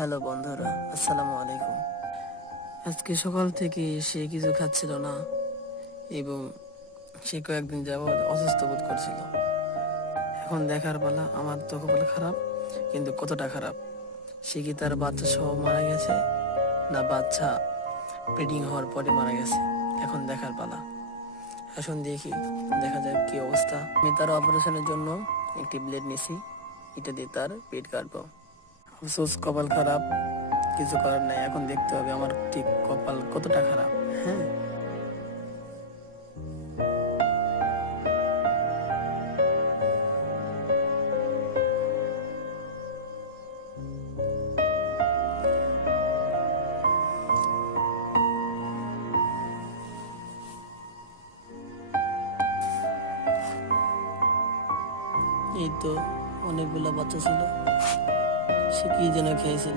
Hello বন্ধুরা, আসসালামু আলাইকুম। আজকে সকাল থেকে সে কিছু খাচ্ছিল না এবং সে কয়েকদিন যাবৎ অসুস্থ বোধ করছিল। এখন দেখার পালা, আমার তো কপাল খারাপ, কিন্তু কতটা খারাপ, সে কি তার বাচ্চা সহ মারা গেছে না বাচ্চা ব্রিডিং হওয়ার পরে মারা গেছে, এখন দেখার পালা। এখন দেখি, দেখা যাক কি অবস্থা। আমি তার অপারেশনের জন্য একটি ব্লেড নিছি, এটা দিয়ে তার পেট কাটবো। আফসোস, কপাল খারাপ, কিছু করার নাই। এখন দেখতে হবে আমার ঠিক কপাল কতটা খারাপ। হ্যাঁ, এই তো অনেকগুলো বাচ্চা ছিল, সে কি যেন খেয়েছিল।